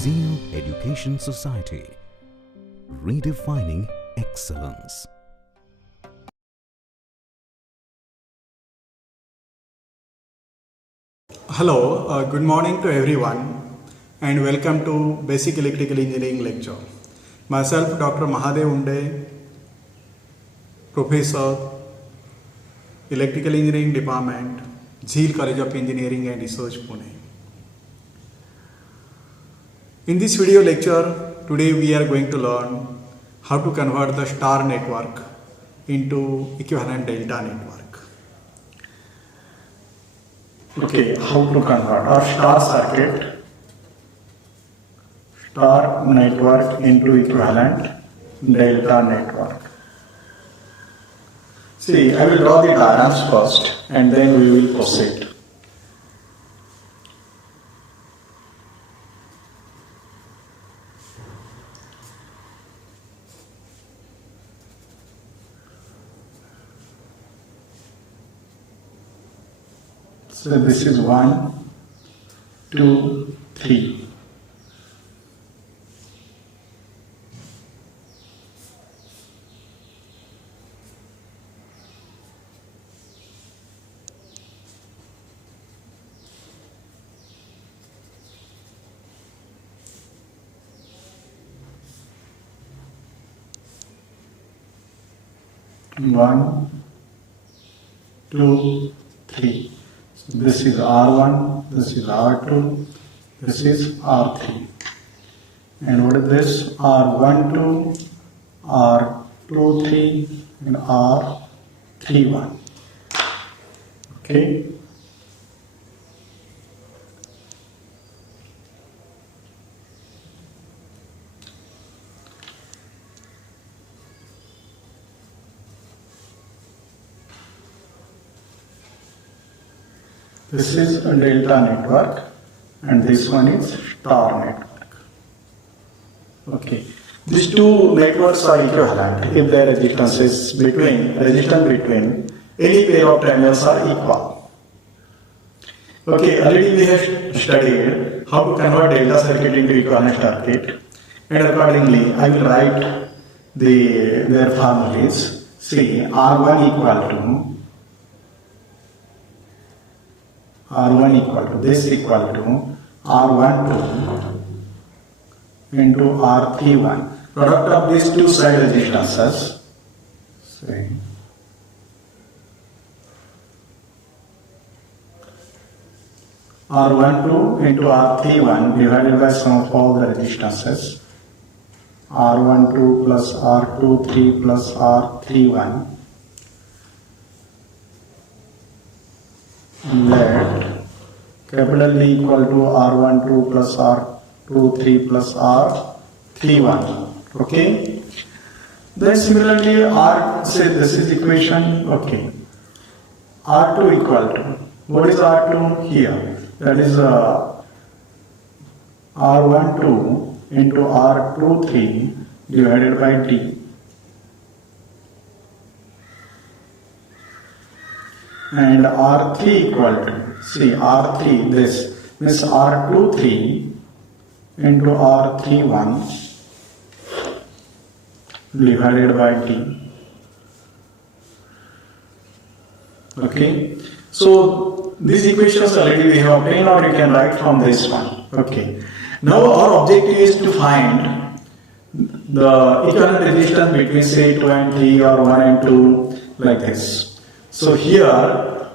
Zeal Education Society, redefining excellence. Hello, good morning to everyone and welcome to Basic Electrical Engineering lecture. Myself Dr. Mahadev Unde, Professor, Electrical Engineering Department, Zeal College of Engineering and Research, Pune. In this video lecture, today we are going to learn how to convert the star network into equivalent delta network. Okay, how to convert our star network into equivalent delta network. See, I will draw the diagrams first and then we will proceed. So this is 1, 2, 3. One, two, three. So this is R1, this is R2, this is R3. And what is this? R12, R23 and R31. Okay. This is a delta network and this one is star network. Okay. These two networks are equivalent if their resistance between any pair of terminals are equal. Okay, already we have studied how to convert delta circuit into equivalent circuit, and accordingly I will write their formulas. See, R1 equal to this equal to R12 into R31. Product of these two side resistances. See. R12 into R31 divided by sum of all the resistances. R12 plus R23 plus R31. Let capital D equal to R12 plus R23 plus R31. Okay. Then similarly say this is equation. Okay. R2 equal to, what is R2 here? That is R12 into R23 divided by D. And R3 equal to, see R3, this means R23 into R31 divided by D. Okay, so these equations already we have obtained, or you can write from this one. Okay, now our objective is to find the equivalent resistance between say 2 and 3 or 1 and 2 like this. So here,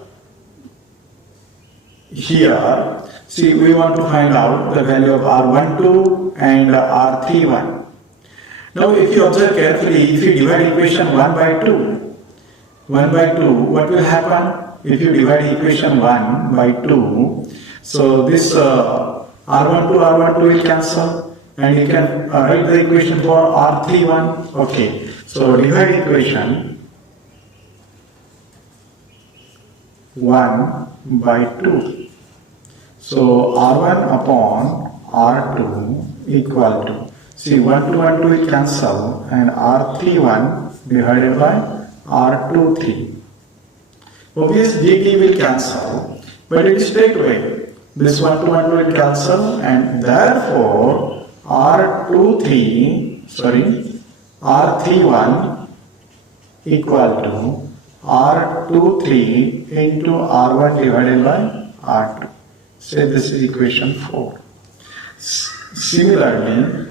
see, we want to find out the value of R12 and R31. Now, if you observe carefully, if you divide equation 1 by 2, what will happen? If you divide equation 1 by 2, so this R12 will cancel, and you can write the equation for R31. Okay, so divide equation 1 by 2. So R1 upon R2 equal to, see 1 to 1 2 will cancel, and R31 divided by R23. Obviously dt will cancel, but it is straight away. This 1 to 1 will cancel, and therefore R31 equal to R23 into R1 divided by R2. Say this is equation 4. Similarly,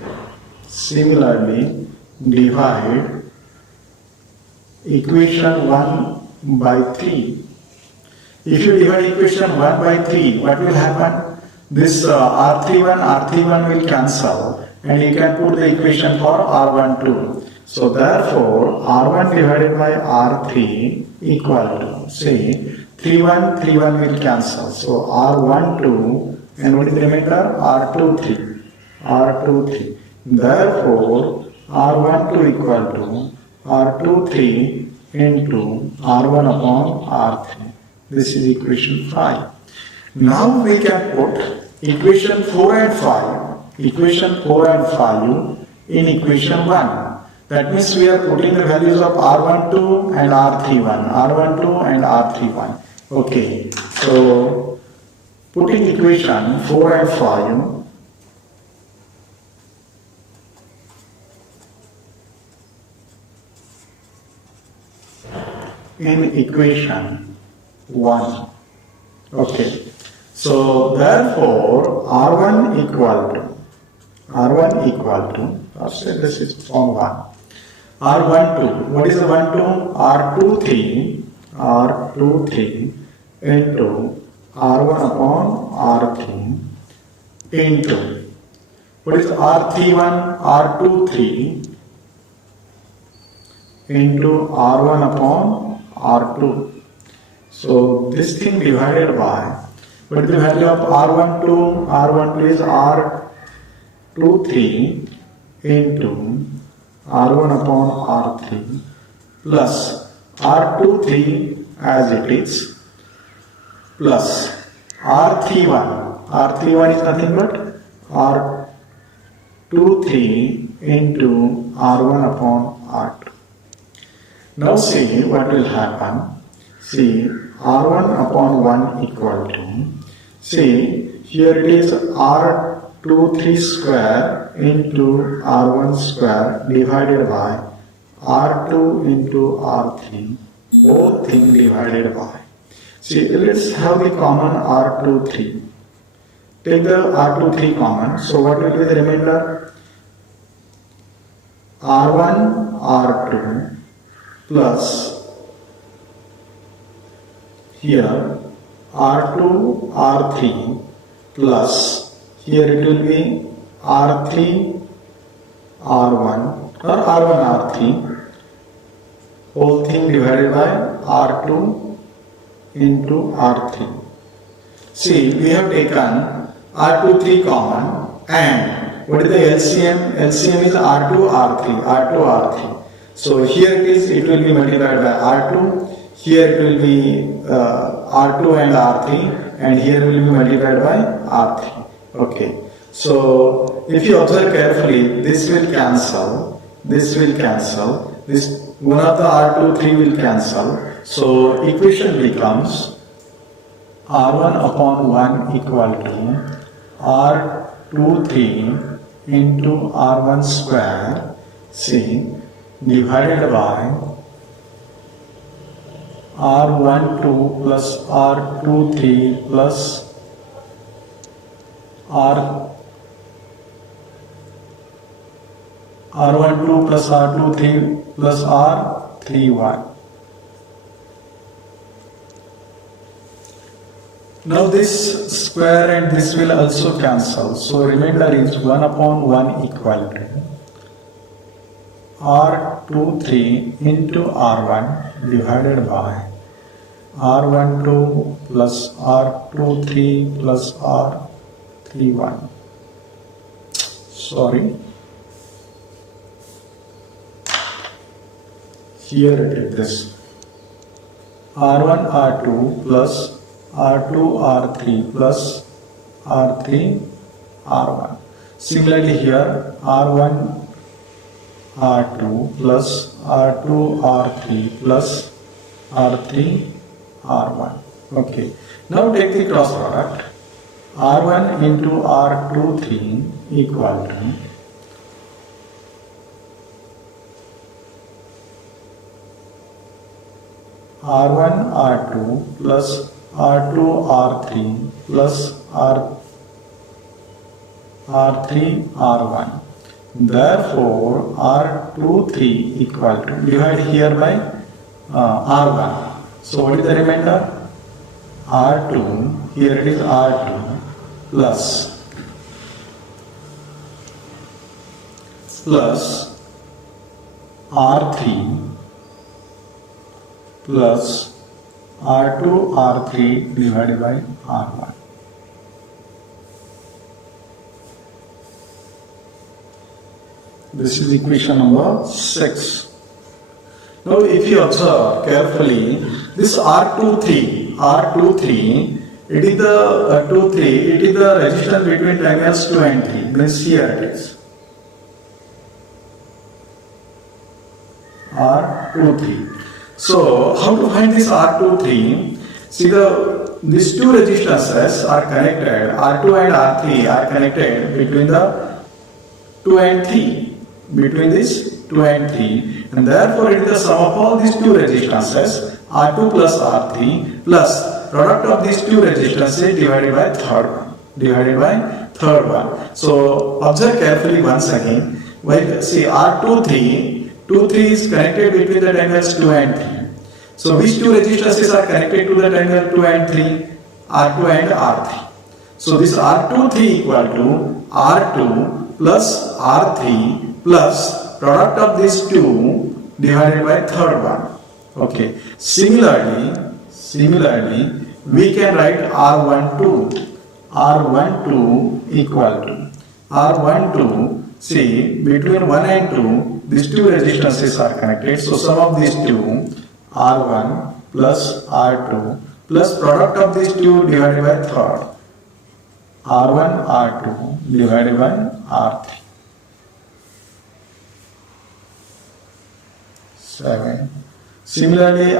divide equation 1 by 3. If you divide equation 1 by 3, what will happen? This R31 will cancel, and you can put the equation for R12. So therefore, R1 divided by R3 equal to, say, 3 1 will cancel. So R12, and what is the remainder? R23. Therefore, R12 equal to R23 into R1 upon R3. This is equation 5. Now we can put equation 4 and 5 in equation 1. That means we are putting the values of R12 and R31. Okay, so putting equation 4 and 5 in equation 1. Okay, so therefore R1 equal to, let's say this is form 1. R12, what is the 1 2? R23 into R1 upon R3 into, what is R31? R23 into R1 upon R2. So this thing divided by, what is the value of R12? R12 is R23 into R1 upon R3 plus R23 as it is plus R31. R31 is nothing but R23 into R1 upon R2. Now see what will happen. See, R1 upon 1 equal to, see, here it is R23 square into R1 square divided by R2 into R3, both thing divided by. See, let's have the common R23. Take the R23 common, so what will be the remainder? R1, R2 plus here R2, R3 plus here it will be R3, R1 or R1, R3, whole thing divided by R2 into R3. See, we have taken R23 common, and what is the LCM? LCM is R2, R3. So here it will be multiplied by R2, here it will be R2 and R3, and here will be multiplied by R3. Okay. So if you observe carefully, this will cancel, this one of the R2, 3 will cancel. So equation becomes R1 upon 1 equal to R23 into R1 square, see, divided by R12 plus R23 plus R12 plus R23 plus R31. Now this square and this will also cancel. So remainder is 1 upon 1 equal to R23 into R1 divided by R12 plus R23 plus R31. Sorry. Here it is this. R1 R2 plus R2 R3 plus R3 R1. Similarly here R1 R2 plus R2 R3 plus R3 R1. Okay. Now take the cross product. R1 into R23 equal to R1 R2 plus R2 R3 plus R3 R1. Therefore, R23 equal to, divide here by R1. So what is the remainder? R2, here it is R2 plus R3 plus R2 R3 divided by R1. This is equation number 6. Now if you observe carefully, this R23, it is the it is the resistance between terminals 2 and 3. Means here it is. R23. So how to find this R23? See, these two resistances are connected. R2 and R3 are connected between the 2 and 3. Between this 2 and 3, and therefore it is the sum of all these two resistances, R2 plus R3 plus product of these two resistances divided by third one. So observe carefully once again. Well, see, R23 is connected between the terminals 2 and 3. So which two resistances are connected to the terminal 2 and 3? R2 and R3. So this R23 equal to R2 plus R3 plus product of these two divided by third one. Okay. Similarly, we can write R12 equal to R12. See, between 1 and 2, these two resistances are connected. So sum of these two, R1 plus R2 plus product of these two divided by third, R1 R2 divided by R3. 7. Similarly,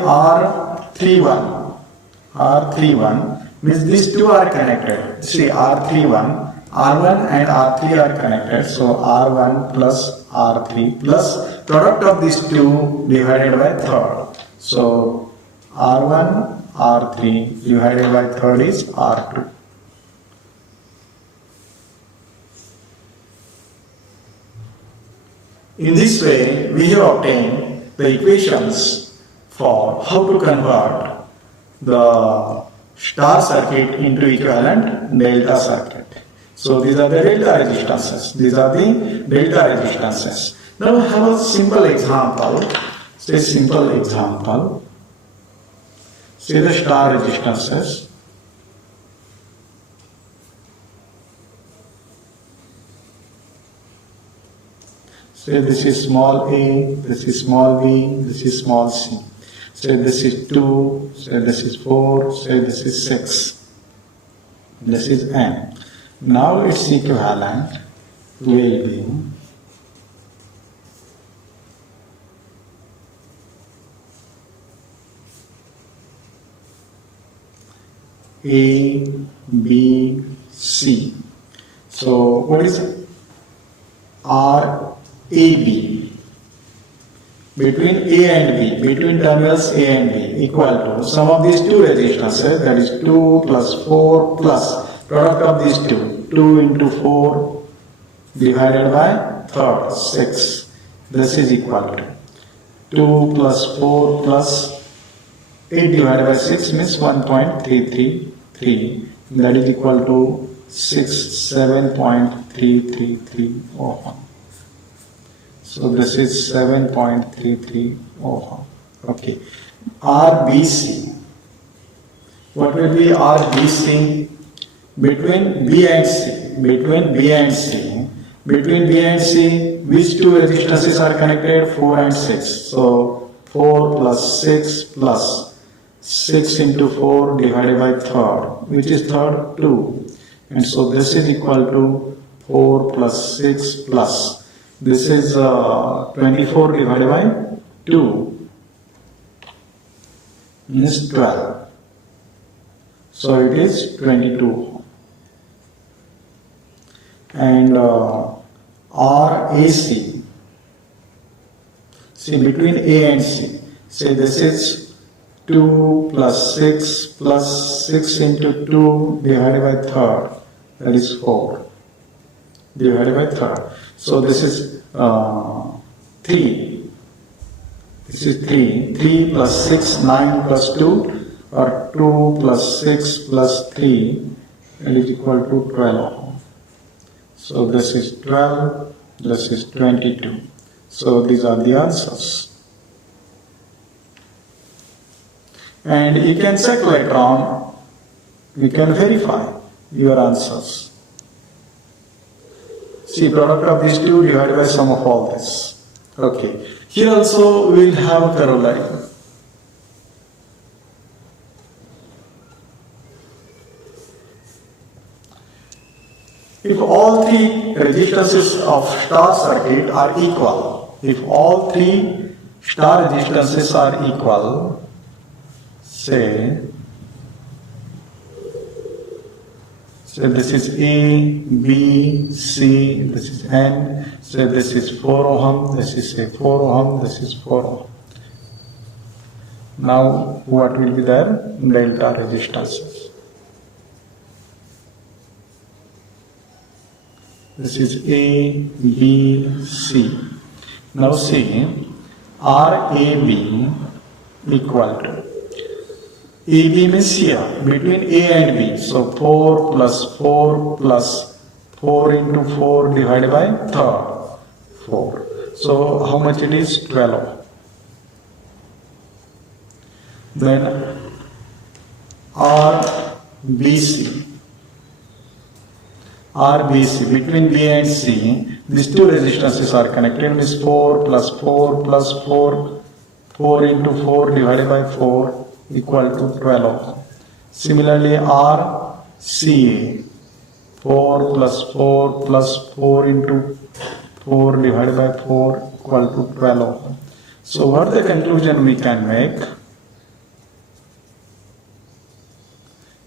R31 means these two are connected. See, R1 and R3 are connected. So R1 plus R3 plus product of these two divided by third. So R1 R3 divided by third is R2. In this way, we have obtained the equations for how to convert the star circuit into equivalent delta circuit. So these are the delta resistances. Now we have a simple example. Say the star resistances. Say this is small a, this is small b, this is small c. Say this is 2, say this is 4, say this is 6. This is n. Now its equivalent will be A, B, C. So what is R, A, B? Between A and B, between terminals A and B, equal to sum of these two resistances, that is 2 plus 4 plus product of these two, 2 into 4 divided by third, 6. This is equal to 2 plus 4 plus 8 divided by 6 means 1.333. That is equal to 7.333 ohm. So this is 7.33 ohm. Okay. RBC. What will be RBC? Between B and C, which two resistances are connected? 4 and 6. So 4 plus 6 plus 6 into 4 divided by third, which is third, 2. And so this is equal to 4 plus 6 plus. This is 24 divided by 2. Means 12. So it is 22. and RAC. See, between A and C, say this is 2 plus 6 into 2 divided by third, that is 4 divided by third. So this is 3. This is 3. 3 plus 6, 9 plus 2, or 2 plus 6 plus 3, that is equal to 12. So this is 12, this is 22. So these are the answers. And you can check later on, you can verify your answers. See, product of these two divided by sum of all this. Okay. Here also we will have a corollary. If all three resistances of star circuit are equal, if all three star resistances are equal, say this is A, B, C, this is N, say this is 4 ohm, this is say 4 ohm, this is 4 ohm. Now what will be their delta resistances? This is A, B, C. Now see, RAB equal to, AB means here, between A and B. So 4 plus 4 plus 4 into 4 divided by third, 4. So how much it is? 12. Then RBC. RBC, between B and C, these two resistances are connected, means 4 plus 4 plus 4, 4 into 4 divided by 4 equal to 12. Similarly, RCA, 4 plus 4 plus 4 into 4 divided by 4 equal to 12. So what the conclusion we can make?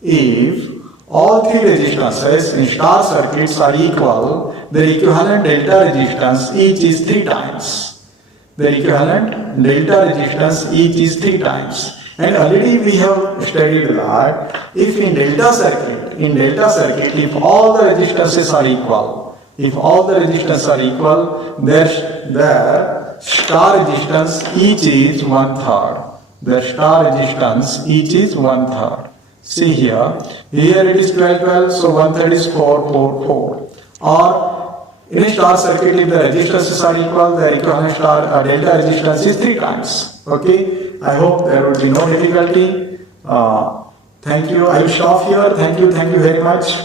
If all three resistances in star circuits are equal, their equivalent delta resistance each is 3 times. Their equivalent delta resistance each is 3 times. And already we have studied that if in delta circuit, if all the resistances are equal, their star resistance each is 1/3. Their star resistance each is 1/3. See here it is 12, 12, so 1/3 is 4, 4, 4. Or in a star circuit, if the resistances are equal, the equivalent star delta resistance is 3 times. Okay, I hope there would be no difficulty. Thank you. I will stop here. Thank you very much.